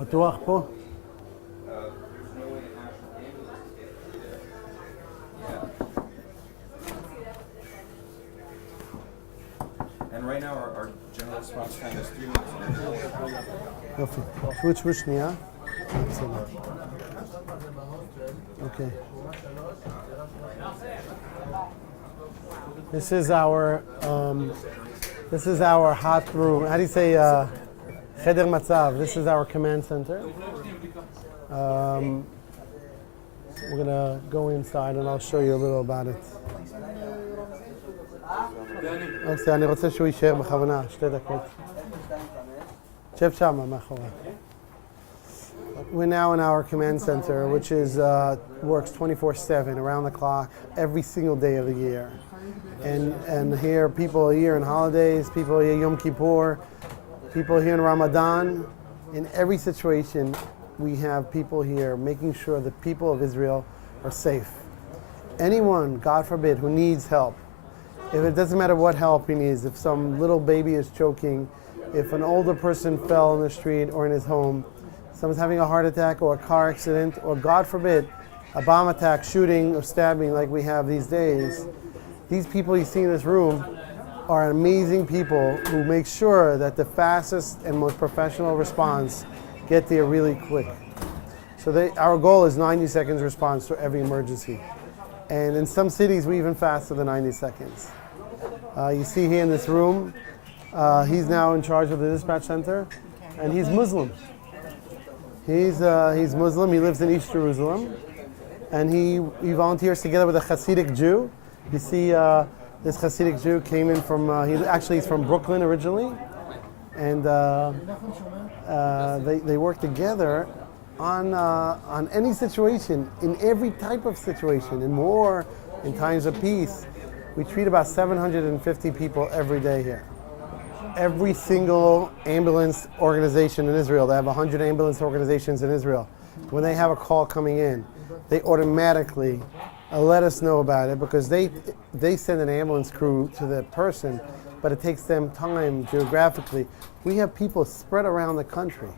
פתוח פה? And right now our general response time is 3 minutes. יופי. שבו שנייה. Okay. This is our hot room. How do you say cheder matzav? This is our command center. We're gonna go inside and I'll show you a little about it. אוקיי, אני רוצה שהוא יישאר בכוונה, 2 דקות. שב שמה, מאחורה. We're now in our command center, which is works 24/7, around the clock, every single day of the year. And here, people are here in holidays, people are here Yom Kippur, people are here in Ramadan. In every situation, we have people here making sure the people of Israel are safe. Anyone, God forbid, who needs help, if it doesn't matter what help he needs, if some little baby is choking, if an older person fell in the street or in his home, someone's having a heart attack or a car accident, or God forbid, a bomb attack, shooting or stabbing like we have these days, these people you see in this room are amazing people who make sure that the fastest and most professional response get there really quick. So our goal is 90 seconds response to every emergency. And in some cities, we're even faster than 90 seconds. You see here in this room, he's now in charge of the dispatch center, and he's Muslim. He's Muslim, he lives in East Jerusalem, and he volunteers together with a Hasidic Jew. You see this Hasidic Jew came in from, he's from Brooklyn originally, and they work together on any situation, in every type of situation, in war, in times of peace. We treat about 750 people every day here. Every single ambulance organization in Israel, they have 100 ambulance organizations in Israel. When they have a call coming in, they automatically let us know about it, because they send an ambulance crew to the person, but it takes them time geographically. We have people spread around the country.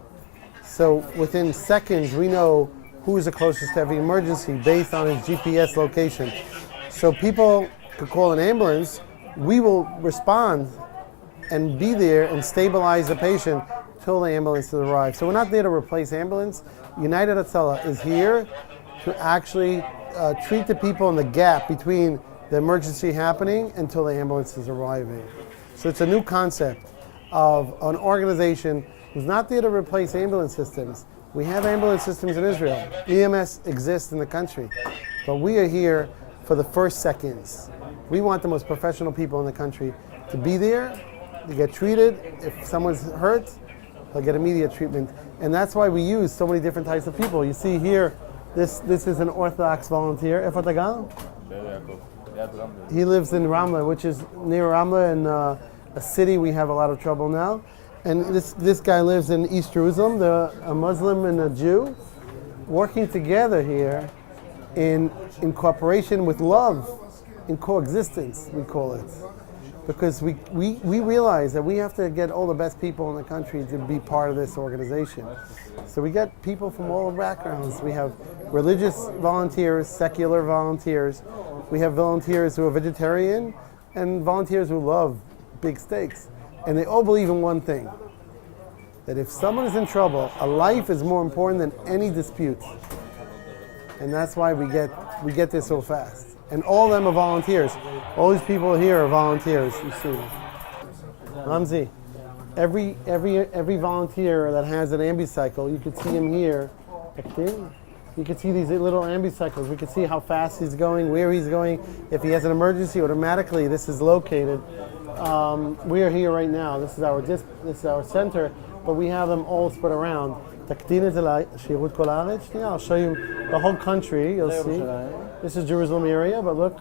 So within seconds, we know who's the closest to every emergency based on his GPS location. So people could call an ambulance, we will respond and be there and stabilize the patient till the ambulance arrives. So we're not there to replace ambulance. United Hatzalah is here to actually treat the people in the gap between the emergency happening until the ambulance is arriving. So it's a new concept of an organization who's not there to replace ambulance systems. We have ambulance systems in Israel. EMS exists in the country, but we are here for the first seconds. We want the most professional people in the country to be there, to get treated. If someone's hurt, they'll get immediate treatment. And that's why we use so many different types of people. You see here, this is an Orthodox volunteer. איפה אתה גר? He lives in Ramla, which is near Ramla, in a city we have a lot of trouble now. And this guy lives in East Jerusalem. They're a Muslim and a Jew working together here in cooperation with love, in coexistence, we call it. Because we realize that we have to get all the best people in the country to be part of this organization. So we get people from all backgrounds. We have religious volunteers, secular volunteers. We have volunteers who are vegetarian and volunteers who love big steaks. And they all believe in one thing, that if someone is in trouble, a life is more important than any dispute. And that's why we get there so fast. And all of them are volunteers. All these people here are volunteers, you see. Ramzi, every volunteer that has an Ambu-cycle, you could see him here. You can see these little Ambu-cycles. We can see how fast he's going, where he's going. If he has an emergency, automatically this is located. We are here right now. This is our center, but we have them all spread around. I'll show you the whole country. You'll see. This is Jerusalem area, but look,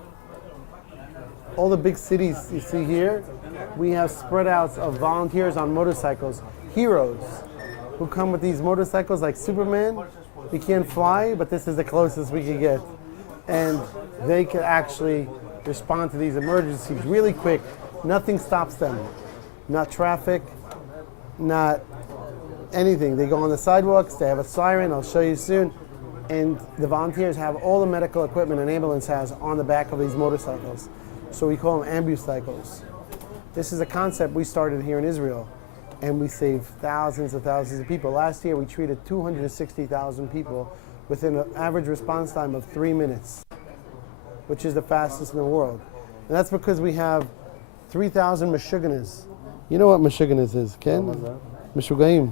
all the big cities you see here, we have spread outs of volunteers on motorcycles, heroes, who come with these motorcycles like Superman. We can't fly, but this is the closest we can get. And they can actually respond to these emergencies really quick. Nothing stops them. Not traffic, not anything. They go on the sidewalks, they have a siren, I'll show you soon. And the volunteers have all the medical equipment an ambulance has on the back of these motorcycles. So we call them Ambu-cycles. This is a concept we started here in Israel, and we saved thousands and thousands of people. Last year we treated 260,000 people within an average response time of 3 minutes, which is the fastest in the world. And that's because we have 3,000 meshuganas. You know what meshuganas is, Ken? Meshugaim.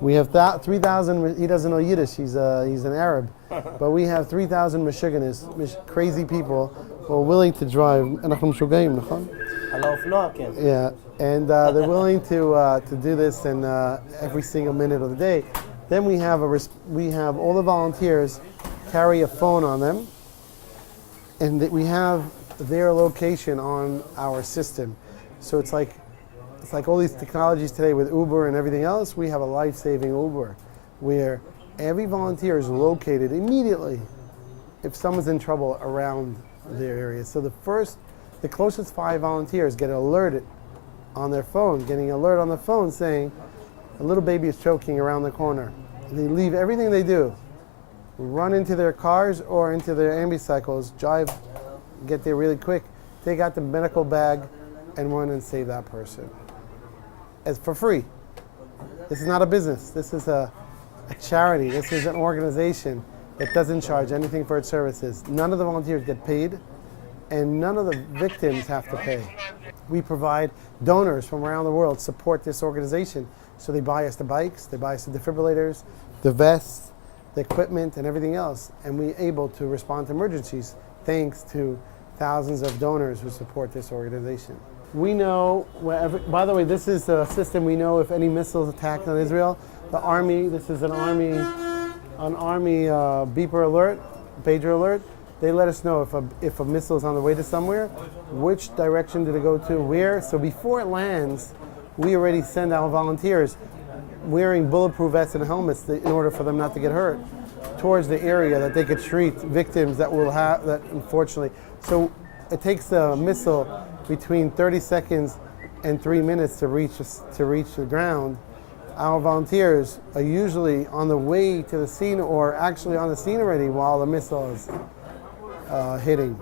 We have 3,000, he doesn't know Yiddish, he's an Arab, but we have 3,000 meshuganas, crazy people who are willing to drive. Yeah, and they're willing to do this in every single minute of the day. Then we have all the volunteers carry a phone on them, and we have their location on our system. So it's like all these technologies today with Uber and everything else. We have a life-saving Uber, where every volunteer is located immediately if someone's in trouble around their area. So the closest 5 volunteers get alerted on their phone, getting an alert on the phone saying a little baby is choking around the corner. And they leave everything they do, run into their cars or into their ambu-cycles, drive, get there really quick, take out the medical bag, and run and save that person. It's for free. This is not a business. This is a charity. This is an organization that doesn't charge anything for its services. None of the volunteers get paid, and none of the victims have to pay. We provide donors from around the world support this organization. So they buy us the bikes, they buy us the defibrillators, the vests, the equipment, and everything else. And we're able to respond to emergencies thanks to thousands of donors who support this organization. We know, by the way, this is a system we know if any missiles attack on Israel. The Army, this is an Army beeper alert, pager alert. They let us know if a missile is on the way to somewhere, which direction did it go to, where. So before it lands, we already send our volunteers wearing bulletproof vests and helmets in order for them not to get hurt towards the area that they could treat victims that will have that, unfortunately. So it takes a missile between 30 seconds and 3 minutes to reach the ground. Our volunteers are usually on the way to the scene or actually on the scene already while the missile is hitting,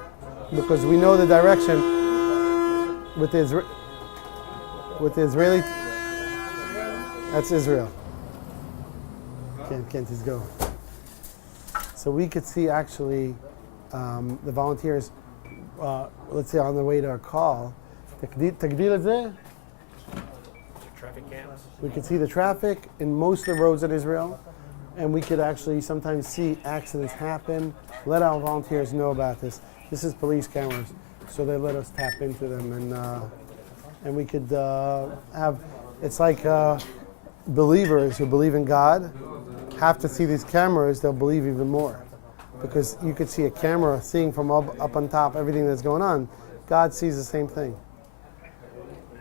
because we know the direction with the Israeli. That's Israel. Can't just go. So we could see actually the volunteers, let's say on the way to a call. Traffic cams. We could see the traffic in most of the roads in Israel, and we could actually sometimes see accidents happen, let our volunteers know about this. This is police cameras, so they let us tap into them, and we could have, it's like believers who believe in God have to see these cameras, they'll believe even more. Because you could see a camera seeing from up on top everything that's going on. God sees the same thing.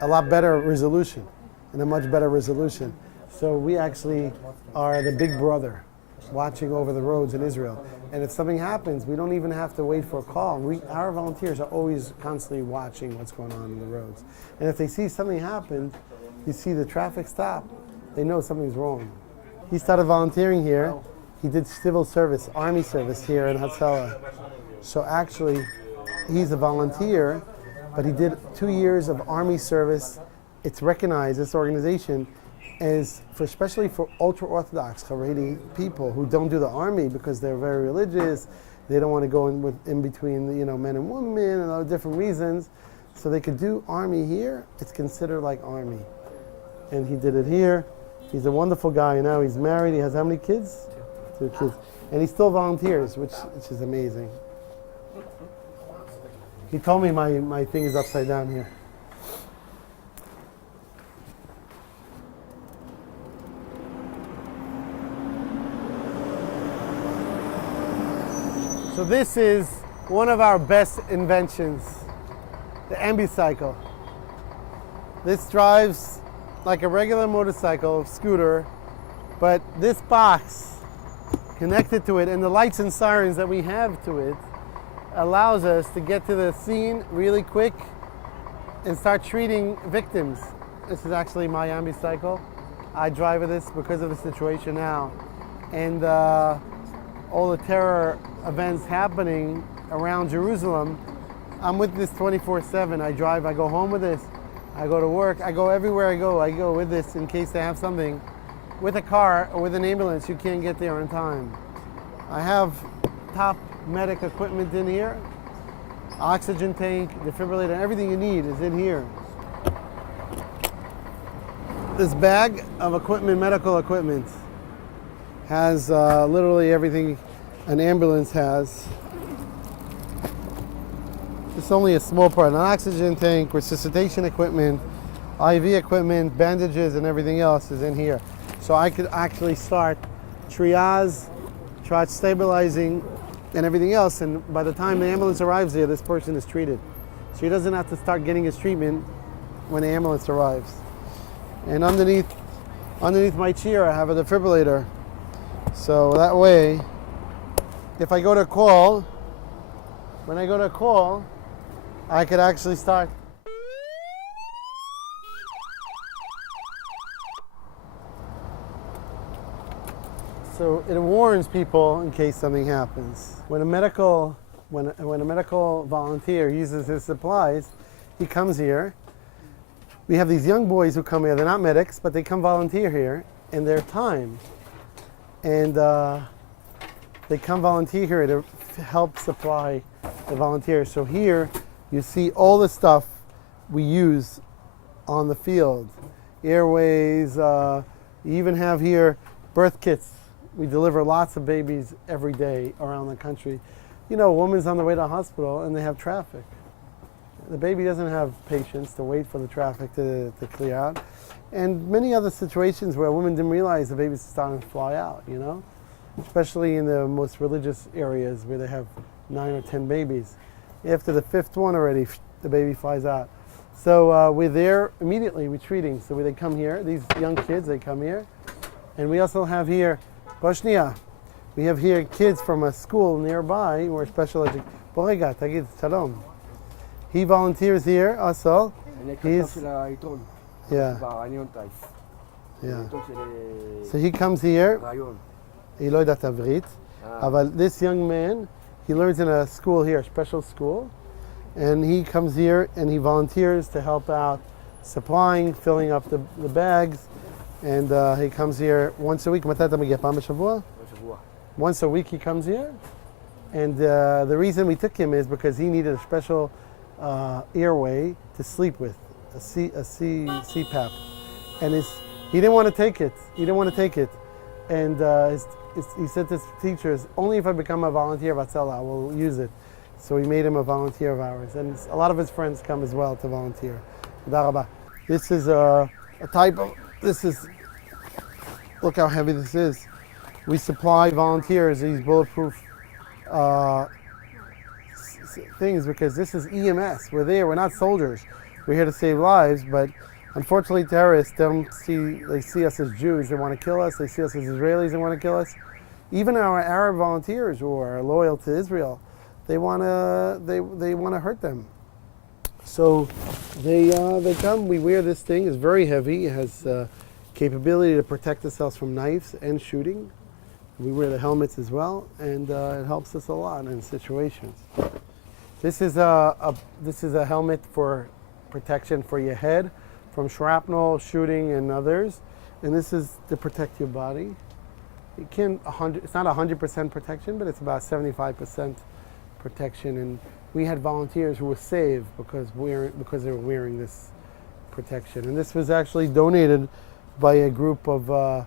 A lot better resolution, and a much better resolution. So we actually are the big brother watching over the roads in Israel. And if something happens, we don't even have to wait for a call. Our volunteers are always constantly watching what's going on in the roads. And if they see something happen, you see the traffic stop, they know something's wrong. He started volunteering here. He did civil service, army service here in Hatzalah. So actually, he's a volunteer, but he did 2 years of army service. It's recognized, this organization, as especially for ultra-Orthodox Haredi people who don't do the army because they're very religious. They don't want to go in between men and women and other different reasons. So they could do army here. It's considered like army. And he did it here. He's a wonderful guy now. He's married. He has how many kids? 2 kids. And he still volunteers, which is amazing. He told me my thing is upside down here. So this is one of our best inventions, the Ambu-cycle. This drives like a regular motorcycle, scooter, but this box connected to it and the lights and sirens that we have to it allows us to get to the scene really quick and start treating victims. This is actually my Ambu-cycle. I drive with this because of the situation now. And all the terror events happening around Jerusalem, I'm with this 24/7. I drive, I go home with this, I go to work, I go everywhere I go with this in case they have something. With a car or with an ambulance, you can't get there on time. I have top medic equipment in here, oxygen tank, defibrillator, everything you need is in here. This bag of equipment, medical equipment, has literally everything an ambulance has. It's only a small part. An oxygen tank, resuscitation equipment, IV equipment, bandages, and everything else is in here. So I could actually start triage, start stabilizing, and everything else. And by the time the ambulance arrives here, this person is treated. So he doesn't have to start getting his treatment when the ambulance arrives. And underneath my chair, I have a defibrillator. So that way, if I go to call, when I go to call, I could actually start. So it warns people in case something happens. When a medical volunteer uses his supplies, he comes here. We have these young boys who come here. They're not medics, but they come volunteer here in their time. And they come volunteer here to help supply the volunteers. So here you see all the stuff we use on the field. Airways, you even have here birth kits. We deliver lots of babies every day around the country. You know, a woman's on the way to the hospital and they have traffic. The baby doesn't have patience to wait for the traffic to clear out. And many other situations where women didn't realize the baby's starting to fly out, you know? Especially in the most religious areas where they have 9 or 10 babies. After the 5th one already, the baby flies out. So we're there immediately, we're treating. So they come here, these young kids, they come here. And we also have here, Bosnia, we have here kids from a school nearby who are special education. Borega, tagid, shalom. He volunteers here also. He's, yeah. Yeah. So he comes here. He לא יודעת עברית, אבל this young man, he learns in a school here, a special school, and he comes here and he volunteers to help out supplying, filling up the bags, and he comes here once a week. מתי אתה מגיע? פעם בשבוע? Once a week he comes here, and the reason we took him is because he needed a special airway to sleep with, a CPAP, and he didn't want to take it. And he said to his teachers, only if I become a volunteer of Hatzalah, I will use it. So we made him a volunteer of ours. And a lot of his friends come as well to volunteer. This is a type of, look how heavy this is. We supply volunteers these bulletproof things because this is EMS. We're there, we're not soldiers. We're here to save lives, but unfortunately, terrorists they see us as Jews, they want to kill us. They see us as Israelis, they want to kill us. Even our Arab volunteers who are loyal to Israel, they want to hurt them. So they come. We wear this thing. It's very heavy. It has capability to protect ourselves from knives and shooting. We wear the helmets as well, and it helps us a lot in situations. This is a helmet for protection for your head from shrapnel, shooting, and others. And this is to protect your body. It's not 100% protection, but it's about 75% protection. And we had volunteers who were saved because they were wearing this protection. And this was actually donated by a group of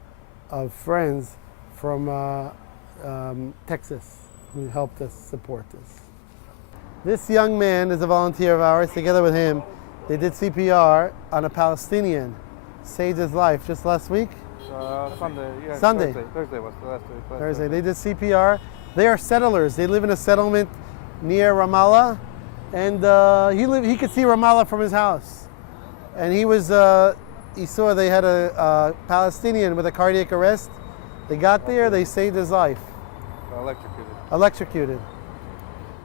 friends from Texas who helped us support this. This young man is a volunteer of ours. Together with him, they did CPR on a Palestinian, saved his life just last week. Sunday, yeah. Sunday. Thursday was the last week. Thursday. They did CPR. They are settlers. They live in a settlement near Ramallah, and he could see Ramallah from his house. And he saw they had a Palestinian with a cardiac arrest. They got there. They saved his life. Electrocuted.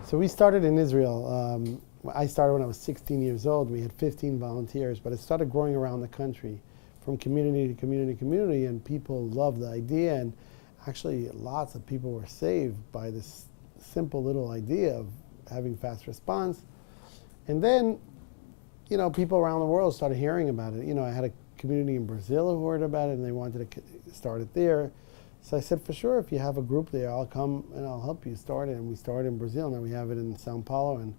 So we started in Israel. I started when I was 16 years old. We had 15 volunteers, but it started growing around the country. from community to community to community, and people loved the idea, and actually lots of people were saved by this simple little idea of having fast response. And then, people around the world started hearing about it. I had a community in Brazil who heard about it, and they wanted to start it there. So I said, for sure, if you have a group there, I'll come and I'll help you start it. And we started in Brazil. Now we have it in Sao Paulo and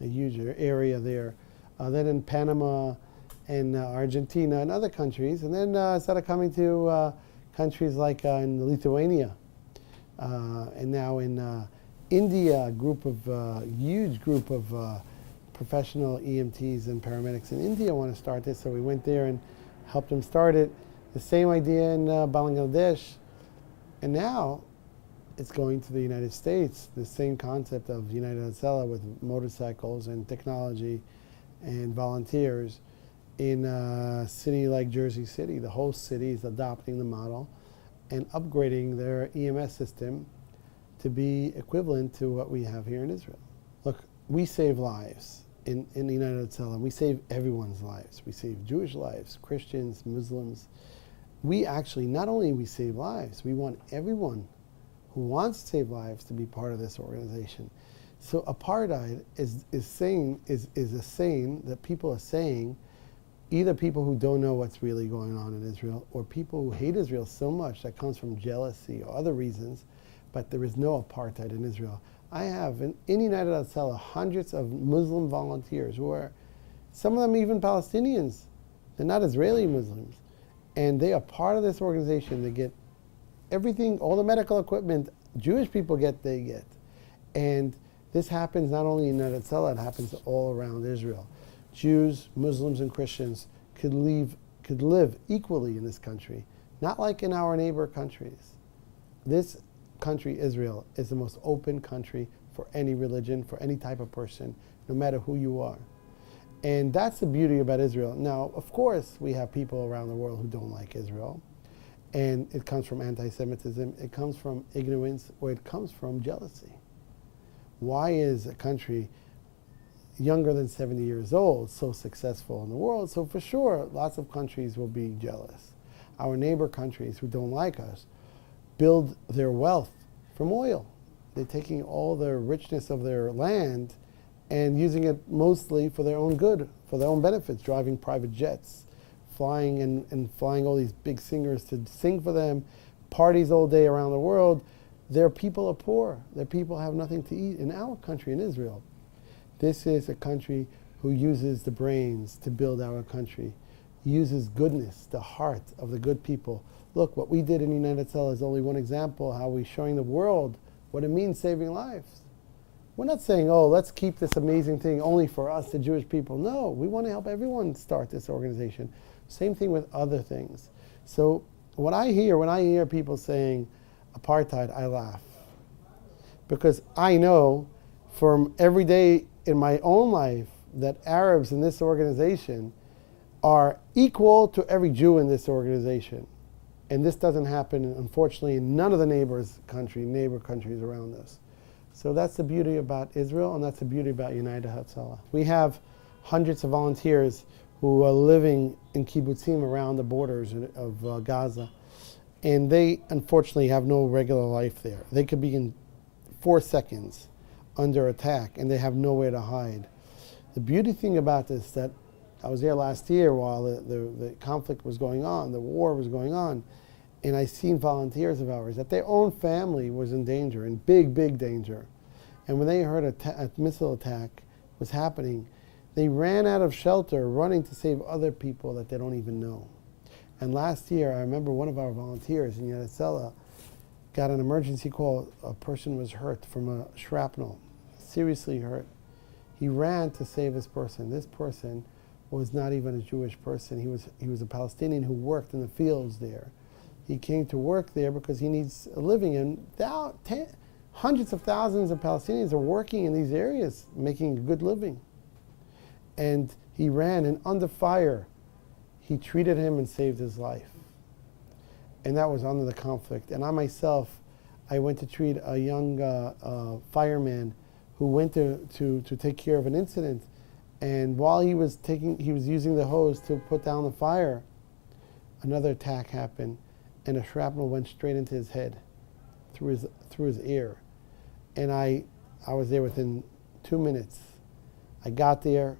a huge area there. Then in Panama and Argentina and other countries. And then started coming to countries like in Lithuania. And now in India, a huge group of professional EMTs and paramedics in India want to start this. So we went there and helped them start it. The same idea in Bangladesh. And now it's going to the United States, the same concept of United Hatzalah with motorcycles and technology and volunteers in a city like Jersey City. The whole city is adopting the model and upgrading their EMS system to be equivalent to what we have here in Israel. Look, we save lives in the United Hatzalah. We save everyone's lives. We save Jewish lives, Christians, Muslims. We actually, not only we save lives, we want everyone who wants to save lives to be part of this organization. So apartheid is a saying that people are saying, either people who don't know what's really going on in Israel, or people who hate Israel so much that comes from jealousy or other reasons, but there is no apartheid in Israel. I have in United Hatzalah hundreds of Muslim volunteers who are, some of them even Palestinians. They're not Israeli Muslims. And they are part of this organization. They get everything, all the medical equipment Jewish people get, they get. And this happens not only in United Hatzalah, it happens all around Israel. Jews, Muslims, and Christians could live equally in this country, not like in our neighbor countries. This country, Israel, is the most open country for any religion, for any type of person, no matter who you are. And that's the beauty about Israel. Now, of course, we have people around the world who don't like Israel. And it comes from anti-Semitism, it comes from ignorance, or it comes from jealousy. Why is a country younger than 70 years old so successful in the world? So for sure, lots of countries will be jealous. Our neighbor countries who don't like us build their wealth from oil. They're taking all the richness of their land and using it mostly for their own good, for their own benefits, driving private jets, flying and flying all these big singers to sing for them, parties all day around the world. Their people are poor. Their people have nothing to eat. In our country, in Israel, this is a country who uses the brains to build our country, uses goodness, the heart of the good people. Look, what we did in United Hatzalah is only one example how we're showing the world what it means saving lives. We're not saying, oh, let's keep this amazing thing only for us, the Jewish people. No, we want to help everyone start this organization. Same thing with other things. So when I hear people saying apartheid, I laugh. Because I know from every day in my own life that Arabs in this organization are equal to every Jew in this organization. And this doesn't happen, unfortunately, in none of the neighbor countries around us. So that's the beauty about Israel, and that's the beauty about United Hatzalah. We have hundreds of volunteers who are living in kibbutzim around the borders of Gaza, and they unfortunately have no regular life there. They could be in 4 seconds under attack, and they have nowhere to hide. The beauty thing about this, that I was there last year while the conflict was going on, the war was going on, and I seen volunteers of ours that their own family was in danger, in big, big danger. And when they heard a missile attack was happening, they ran out of shelter, running to save other people that they don't even know. And last year, I remember one of our volunteers in Yad Hatzalah got an emergency call. A person was hurt from a shrapnel, seriously hurt. He ran to save this person. This person was not even a Jewish person. He was a Palestinian who worked in the fields there. He came to work there because he needs a living, and hundreds of thousands of Palestinians are working in these areas, making a good living. And he ran, and under fire, he treated him and saved his life. And that was under the conflict. And I myself, I went to treat a young fireman who went to take care of an incident. And while he was using the hose to put down the fire, another attack happened, and a shrapnel went straight into his head, through his ear. And I was there within 2 minutes. I got there,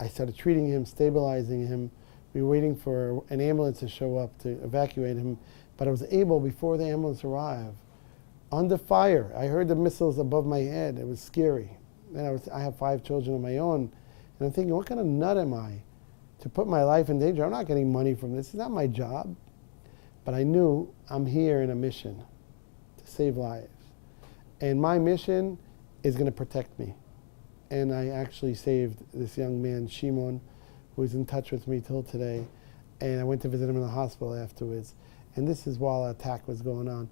I started treating him, stabilizing him. We were waiting for an ambulance to show up to evacuate him, but I was able, before the ambulance arrived, under fire. I heard the missiles above my head. It was scary. And I have 5 children of my own, and I'm thinking, what kind of nut am I to put my life in danger? I'm not getting money from this. It's not my job. But I knew I'm here in a mission to save lives. And my mission is going to protect me. And I actually saved this young man, Shimon, who is in touch with me till today. And I went to visit him in the hospital afterwards. And this is while the attack was going on.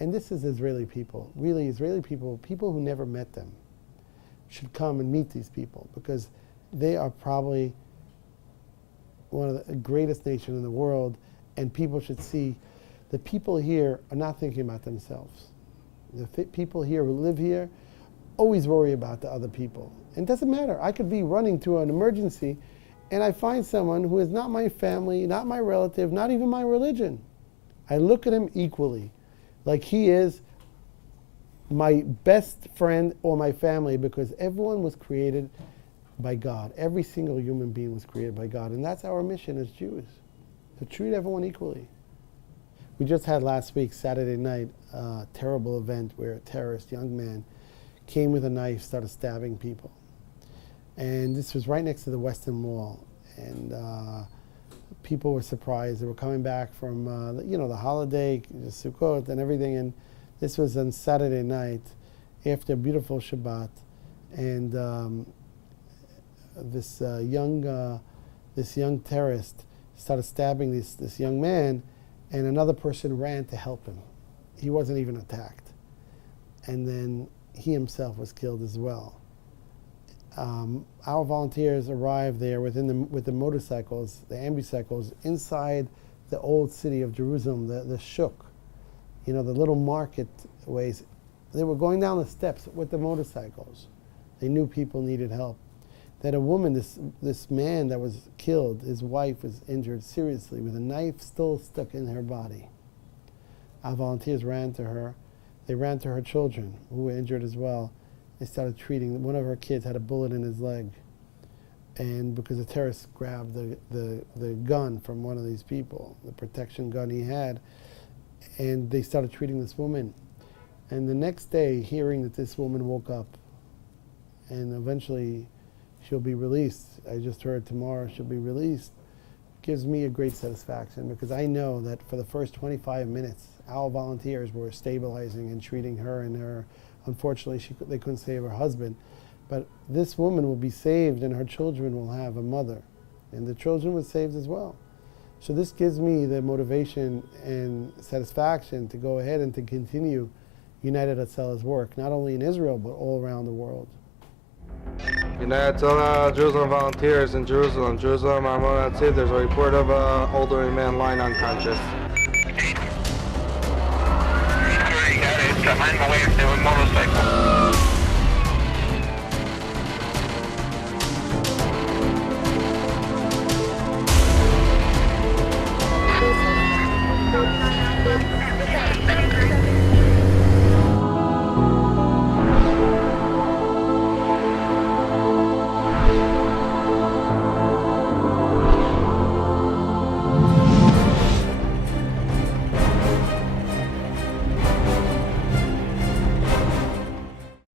And this is Israeli people, really Israeli people, people who never met them, should come and meet these people, because they are probably one of the greatest nations in the world, and people should see the people here are not thinking about themselves. The people here who live here always worry about the other people. And it doesn't matter. I could be running to an emergency and I find someone who is not my family, not my relative, not even my religion. I look at him equally, like he is my best friend or my family, because everyone was created by God. Every single human being was created by God. And that's our mission as Jews, to treat everyone equally. We just had last week, Saturday night, a terrible event where a terrorist young man came with a knife, started stabbing people. And this was right next to the Western Wall. And people were surprised. They were coming back from, the holiday, the Sukkot and everything. And this was on Saturday night after a beautiful Shabbat. And this young terrorist started stabbing this young man, and another person ran to help him. He wasn't even attacked. And then he himself was killed as well. Our volunteers arrived there with the motorcycles, the Ambu-cycles, inside the old city of Jerusalem, the Shuk, the little market ways. They were going down the steps with the motorcycles. They knew people needed help. That a woman, this man that was killed, his wife was injured seriously with a knife still stuck in her body. Our volunteers ran to her. They ran to her children, who were injured as well. They started treating. One of her kids had a bullet in his leg, and because the terrorist grabbed the gun from one of these people, the protection gun he had, and they started treating this woman. And the next day, hearing that this woman woke up, and eventually she'll be released. I just heard tomorrow she'll be released. Gives me a great satisfaction, because I know that for the first 25 minutes, our volunteers were stabilizing and treating her, and unfortunately, they couldn't save her husband. But this woman will be saved, and her children will have a mother, and the children were saved as well. So this gives me the motivation and satisfaction to go ahead and to continue United Hatzalah's work, not only in Israel, but all around the world. United Hatzalah Jerusalem volunteers in Jerusalem. That's it. There's a report of an elderly man lying unconscious. Got it. Behind the way, there was motorcycle.